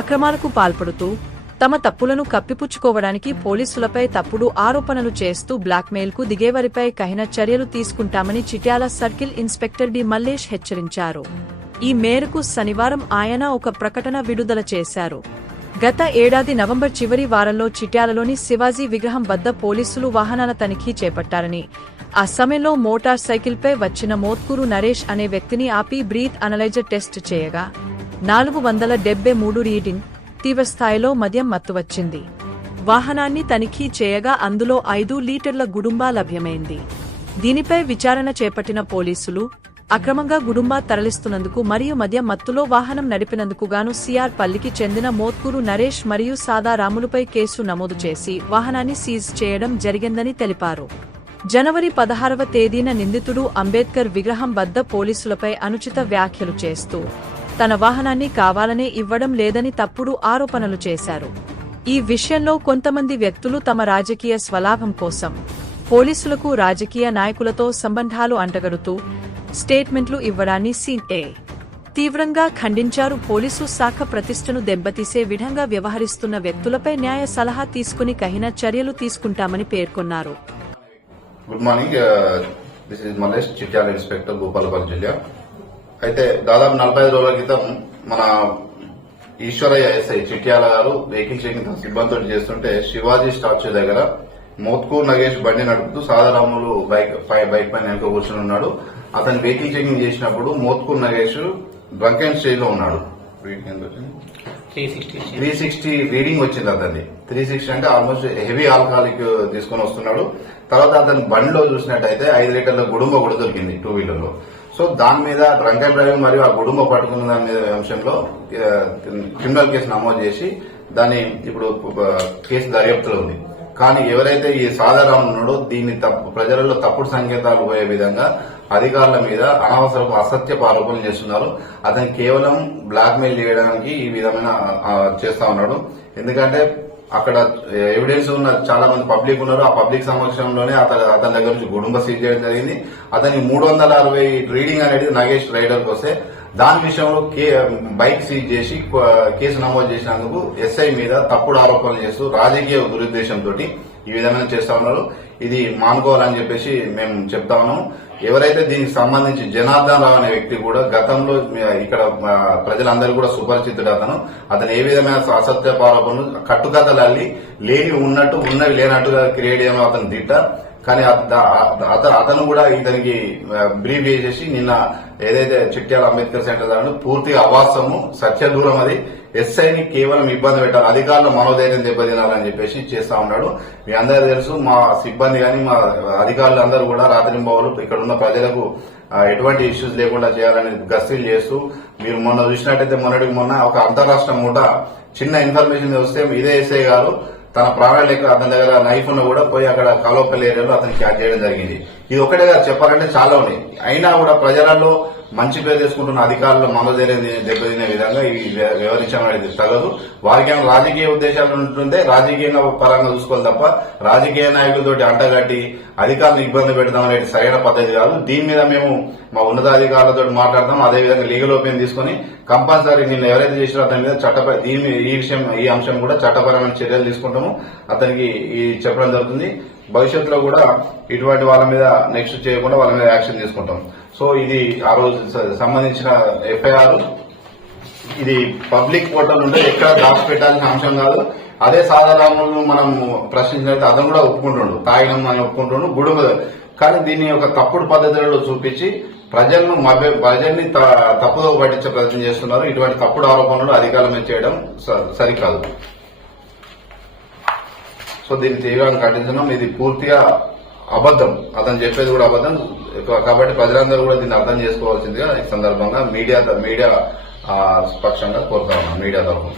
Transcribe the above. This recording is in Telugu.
అక్రమాలకు పాల్పడుతూ తమ తప్పులను కప్పిపుచ్చుకోవడానికి పోలీసులపై తప్పుడు ఆరోపణలు చేస్తూ బ్లాక్మెయిల్కు దిగేవారిపై కఠిన చర్యలు తీసుకుంటామని Chityala circle inspector D Mallesh హెచ్చరించారు. ఈ మేరకు శనివారం ఆయన ఒక ప్రకటన విడుదల చేశారు. గత ఏడాది నవంబర్ చివరి వారంలో చిట్యాలలోని శివాజీ విగ్రహం వద్ద పోలీసులు వాహనాల తనిఖీ చేపట్టారని ఆ సమయంలో మోటార్ సైకిల్పై వచ్చిన మోత్కూరు నరేష్ అనే వ్యక్తిని ఆపి బ్రీత్ అనలైజర్ టెస్ట్ చేయగా నాలుగు వందల డెబ్బై మూడు రీడింగ్ తీవ్రస్థాయిలో మద్యం మత్తు వచ్చింది. వాహనాన్ని తనిఖీ చేయగా అందులో ఐదు లీటర్ల గుడుంబా లభ్యమైంది. దీనిపై విచారణ చేపట్టిన పోలీసులు అక్రమంగా గుడుంబా తరలిస్తున్నందుకు మరియు మధ్య మత్తులో వాహనం నడిపినందుకు గాను సిఆర్ పల్లికి చెందిన మోత్కూరు నరేష్ మరియు సాదా రాములపై కేసు నమోదు చేసి వాహనాన్ని సీజ్ చేయడం జరిగిందని తెలిపారు. జనవరి పదహారవ తేదీన నిందితుడు అంబేద్కర్ విగ్రహం వద్ద పోలీసులపై అనుచిత వ్యాఖ్యలు చేస్తూ తన వాహనాన్ని కావాలనే ఇవ్వడం లేదని తప్పుడు ఆరోపణలు చేశారు. ఈ విషయంలో కొంతమంది వ్యక్తులు తమ రాజకీయ స్వలాభం కోసం పోలీసులకు రాజకీయ నాయకులతో సంబంధాలు అంటగడుతూ స్టేట్మెంట్లు ఇవ్వడాన్ని సీఏ తీవ్రంగా ఖండించారు. పోలీసు శాఖ ప్రతిష్టను దెబ్బతీసే విధంగా వ్యవహరిస్తున్న వ్యక్తులపై న్యాయ సలహా తీసుకుని కహిన చర్యలు తీసుకుంటామని పేర్కొన్నారు. Good morning this is Mallesh Chityala inspector Bhupalpally జిల్లా అయితే దాదాపు నలభై ఐదు రోజుల క్రితం మన ఈశ్వరయ్య ఎస్ఐ చిట్యాల గారు వెహికల్ చెకింగ్ సిబ్బందితో చేస్తుంటే శివాజీ స్టాచ్యూ దగ్గర మోత్కూర్ నగేష్ బండి నడుపుతూ సాధారాములు బైక్ బైక్ పైన వెనుక కూర్చుని ఉన్నాడు. అతను వెహికల్ చెకింగ్ చేసినప్పుడు మోత్కూర్ నగేష్ డ్రంక్ అండ్ స్టేజ్లో ఉన్నాడు త్రీ సిక్స్టీ రీడింగ్ వచ్చింది. అతన్ని త్రీ సిక్స్టీ అంటే ఆల్మోస్ట్ హెవీ ఆల్కహాలిక్ తీసుకొని వస్తున్నాడు. తర్వాత అతని బండిలో చూసినట్టయితే ఐదు లీటర్ల గుడుంబ కూడా దొరికింది టూ వీలర్లో. సో దాని మీద డ్రంక్ అండ్ డ్రైవింగ్ మరియు ఆ గుడుంబ పట్టుకున్న దాని మీద అంశంలో క్రిమినల్ కేసు నమోదు చేసి దాన్ని ఇప్పుడు కేసు దర్యాప్తులో ఉంది. కానీ ఎవరైతే ఈ సాధారణ దీన్ని తప్పు ప్రజలలో తప్పుడు సంకేతాలు పోయే విధంగా అధికారుల మీద అనవసరపు అసత్యపు ఆరోపణలు చేస్తున్నారు. అతను కేవలం బ్లాక్మెయిల్ చేయడానికి ఈ విధమైన చేస్తా ఉన్నాడు. ఎందుకంటే అక్కడ ఎవిడెన్స్ ఉన్న చాలా మంది పబ్లిక్ ఉన్నారు. ఆ పబ్లిక్ సమక్షంలోనే అతను అతని దగ్గర నుంచి గుడుంబ సీజ్ చేయడం జరిగింది. అతని మూడు వందల అరవై రీడింగ్ అనేది నగేష్ రైడర్కి వస్తే దాని విషయంలో కే బైక్ సీజ్ చేసి కేసు నమోదు చేసినందుకు ఎస్ఐ మీద తప్పుడు ఆరోపణలు చేస్తూ రాజకీయ దురుద్దేశంతో ఈ విధంగా చేస్తా ఉన్నారు. ఇది మానుకోవాలని చెప్పేసి మేము చెప్తా ఉన్నాము. ఎవరైతే దీనికి సంబంధించి జనార్దన్ రావు అనే వ్యక్తి కూడా గతంలో ఇక్కడ ప్రజలందరూ కూడా సుపరిచితుడు అతను. అతను ఏ విధమైన అసత్య ఆరోపణలు కట్టుకథలు అల్లి లేని ఉన్నట్టు ఉన్నవి లేనట్టుగా క్రియేట్ చేయడం అతను దిట్ట. కానీ అతను కూడా ఇతనికి బ్రీఫ్ చేసేసి నిన్న ఏదైతే చిట్యాల అంబేద్కర్ సెంటర్ దాని పూర్తిగా అవాస్తవము సత్యదూరం అది. ఎస్ఐని కేవలం ఇబ్బంది పెట్టాలి అధికారులు మనోధైర్యం దెబ్బతినాలని చెప్పేసి చేస్తా ఉన్నాడు. మీ అందరూ తెలుసు మా సిబ్బంది కానీ మా అధికారులు అందరూ కూడా రాత్రింబావులు ఇక్కడ ఉన్న ప్రజలకు ఎటువంటి ఇష్యూస్ లేకుండా చేయాలని గస్తీలు చేస్తూ మీరు మొన్న చూసినట్టయితే మొన్నటికి మొన్న ఒక అంతరాష్ట్ర మూట చిన్న ఇన్ఫర్మేషన్ వస్తే ఇదే ఎస్ఐ గారు తన ప్రాణాలు అతని దగ్గర నైఫ్ ఉన్న కూడా పోయి అక్కడ కాలోపల్లి ఏరియాలో అతనికి క్యాచ్ చేయడం జరిగింది. ఇది ఒకటే కాదు చెప్పాలంటే చాలా ఉన్నాయి. అయినా కూడా ప్రజలలో మంచి పేరు తీసుకుంటున్న అధికారులు మందజేరే దెబ్బతినే విధంగా ఈ వివరించడం వ్యవహరించడం అనేది తగదు. వారికి రాజకీయ ఉద్దేశాలు ఉంటుంటే రాజకీయంగా పరంగా చూసుకోవాలి తప్ప రాజకీయ నాయకులతోటి అంటగట్టి అధికారులను ఇబ్బంది పెడదాం అనేది సరైన పద్ధతి కాదు. దీని మీద మేము మా ఉన్నతాధికారులతో మాట్లాడదాం. అదేవిధంగా లీగల్ ఒపీనియన్ తీసుకుని కంపల్సరీ నిన్న ఎవరైతే చేసినా అతని మీద చట్టపర దీని ఈ విషయం ఈ అంశం కూడా చట్టపరమైన చర్యలు తీసుకుంటాము. అతనికి ఈ చెప్పడం జరుగుతుంది. భవిష్యత్తులో కూడా ఇటువంటి వాళ్ళ మీద నెక్స్ట్ చేయకుండా వాళ్ళ మీద యాక్షన్ తీసుకుంటాం. సో ఇది ఆ రోజు సంబంధించిన ఎఫ్ఐఆర్ ఇది పబ్లిక్ పోర్టల్ ఉంటే ఎక్కడ దాచి పెట్టాల్సిన అంశం కాదు. అదే సాధారణులు మనం ప్రశ్నించినట్టు అతను కూడా ఒప్పుకుంటుండు. తాగడం అని ఒప్పుకుంటుండు గుడు కానీ దీన్ని ఒక తప్పుడు పద్ధతులలో చూపించి ప్రజలను మభ్య ప్రజల్ని త- తప్పుదో పట్టించే ప్రయత్నం చేస్తున్నారు. ఇటువంటి తప్పుడు ఆరోపణలు అధికారమే చేయడం స- సరికాదు. సో దీన్ని తీవ్రంగా ఖండించడం ఇది పూర్తిగా అబద్ధం. అతను చెప్పేది కూడా అబద్ధం. కాబట్టి ప్రజలందరూ కూడా దీన్ని అర్థం చేసుకోవాల్సిందిగా ఈ సందర్భంగా మీడియా మీడియా పక్షంగా కోరుతా ఉన్నాం మీడియా తరఫున.